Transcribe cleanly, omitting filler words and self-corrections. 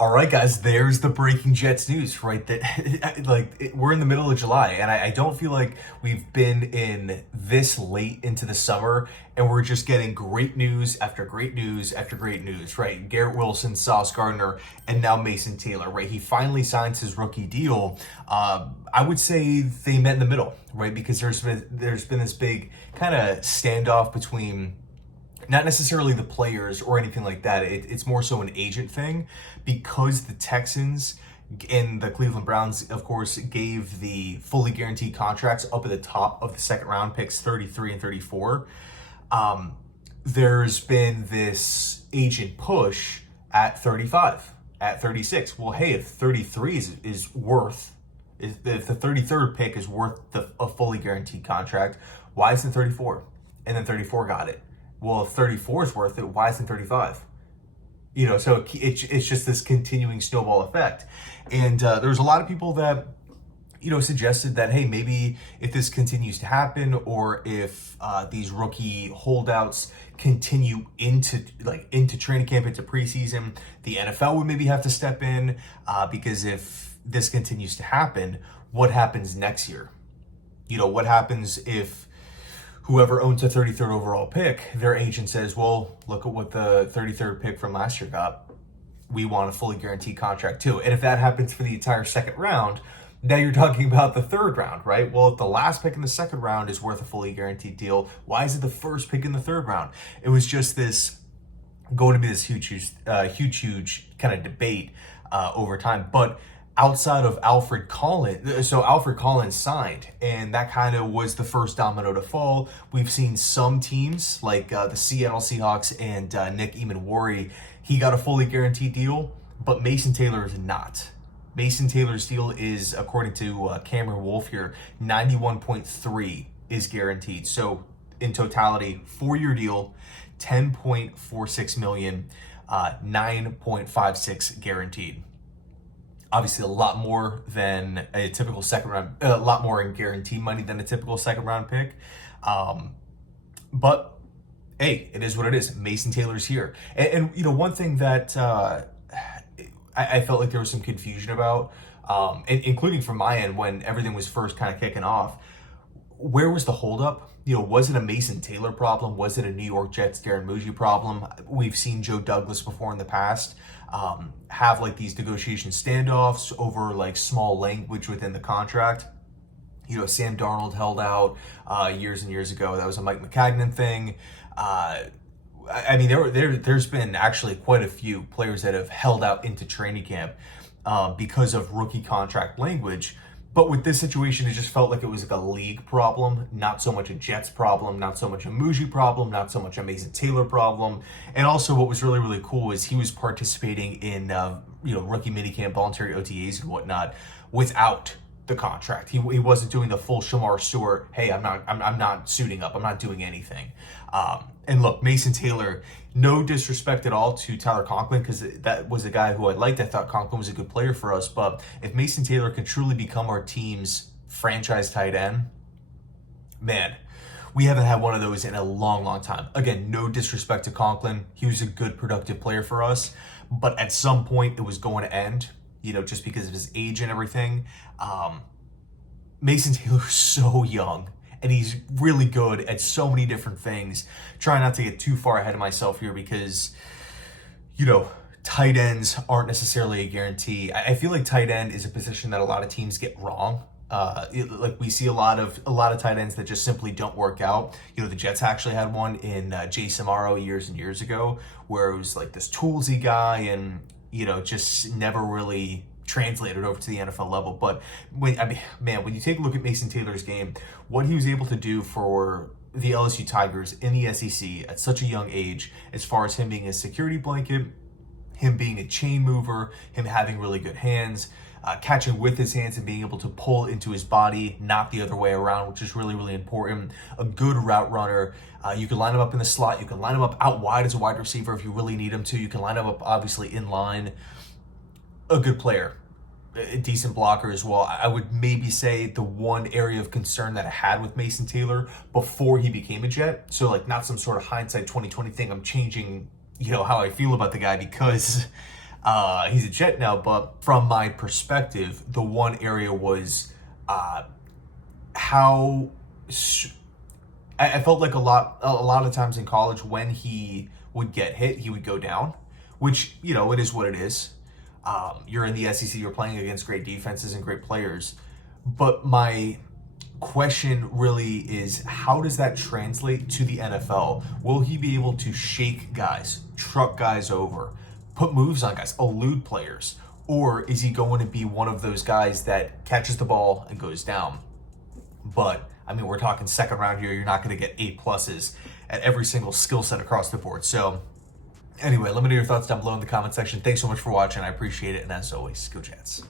All right, guys, there's the breaking Jets news, right? We're in the middle of July, and I don't feel like we've been in this late into the summer, and we're just getting great news after great news after great news, right? Garrett Wilson, Sauce Gardner, and now Mason Taylor, right? He finally signs his rookie deal. I would say they met in the middle, right? Because there's been this big kind of standoff between not necessarily the players or anything like that. It's more so an agent thing because the Texans and the Cleveland Browns, of course, gave the fully guaranteed contracts up at the top of the second round picks 33 and 34. There's been this agent push at 35, at 36. Well, hey, if 33 is worth, if the 33rd pick is worth a fully guaranteed contract, why isn't 34? And then 34 got it. Well, if 34 is worth it, why isn't 35? So it's just this continuing snowball effect. And there's a lot of people that, suggested that, hey, maybe if this continues to happen, or if these rookie holdouts continue into training camp, into preseason, the NFL would maybe have to step in because if this continues to happen, what happens next year? What happens if whoever owns the 33rd overall pick, their agent says, well, look at what the 33rd pick from last year got. We want a fully guaranteed contract too. And if that happens for the entire second round, now you're talking about the third round, right? Well, if the last pick in the second round is worth a fully guaranteed deal, why is it the first pick in the third round? It was just going to be this huge kind of debate over time. But outside of Alfred Collins, so Alfred Collins signed, and that kind of was the first domino to fall. We've seen some teams like the Seattle Seahawks and Nick Eamon-Wari, he got a fully guaranteed deal, but Mason Taylor is not. Mason Taylor's deal is, according to Cameron Wolfe here, 91.3 is guaranteed. So in totality, 4-year deal, 10.46 million, 9.56 guaranteed. Obviously, a lot more than a typical second round, a lot more in guaranteed money than a typical second round pick. But hey, it is what it is. Mason Taylor's here. And one thing that I felt like there was some confusion about, including from my end when everything was first kind of kicking off, where was the holdup? Was it a Mason Taylor problem? Was it a New York Jets Darren Muji problem? We've seen Joe Douglas before in the past have like these negotiation standoffs over like small language within the contract. Sam Darnold held out years and years ago. That was a Mike McCagnon thing. There's been actually quite a few players that have held out into training camp because of rookie contract language. But with this situation, it just felt like it was like a league problem, not so much a Jets problem, not so much a Muji problem, not so much a Mason Taylor problem. And also what was really, really cool is he was participating in, rookie minicamp, voluntary OTAs and whatnot without the contract. He wasn't doing the full Shamar Stewart, hey, I'm not suiting up, I'm not doing anything. And look, Mason Taylor, no disrespect at all to Tyler Conklin, because that was a guy who I liked. I thought Conklin was a good player for us. But if Mason Taylor can truly become our team's franchise tight end, man, we haven't had one of those in a long, long time. Again, no disrespect to Conklin. He was a good, productive player for us. But at some point, it was going to end, just because of his age and everything. Mason Taylor's so young. And he's really good at so many different things. Try not to get too far ahead of myself here because, tight ends aren't necessarily a guarantee. I feel like tight end is a position that a lot of teams get wrong. We see a lot of tight ends that just simply don't work out. The Jets actually had one in Jay Samaro years and years ago, where it was like this toolsy guy and just never really translated over to the NFL level. But when you take a look at Mason Taylor's game, what he was able to do for the LSU Tigers in the SEC at such a young age, as far as him being a security blanket, him being a chain mover, him having really good hands, catching with his hands and being able to pull into his body, not the other way around, which is really, really important. A good route runner. You can line him up in the slot. You can line him up out wide as a wide receiver if you really need him to. You can line him up, obviously, in line. A good player. A decent blocker as well. I would maybe say the one area of concern that I had with Mason Taylor before he became a Jet, so like not some sort of hindsight 2020 thing, I'm changing, how I feel about the guy, because He's a Jet now, but from my perspective, the one area was how I felt like a lot of times in college when he would get hit, he would go down, which, you know, it is what it is. You're in the SEC, you're playing against great defenses and great players. But my question really is, how does that translate to the NFL? Will he be able to shake guys, truck guys over, put moves on guys, elude players? Or is he going to be one of those guys that catches the ball and goes down? But, I mean, we're talking second round here. You're not going to get A+ at every single skill set across the board. So, anyway, let me know your thoughts down below in the comment section. Thanks so much for watching. I appreciate it. And as always, go Jets.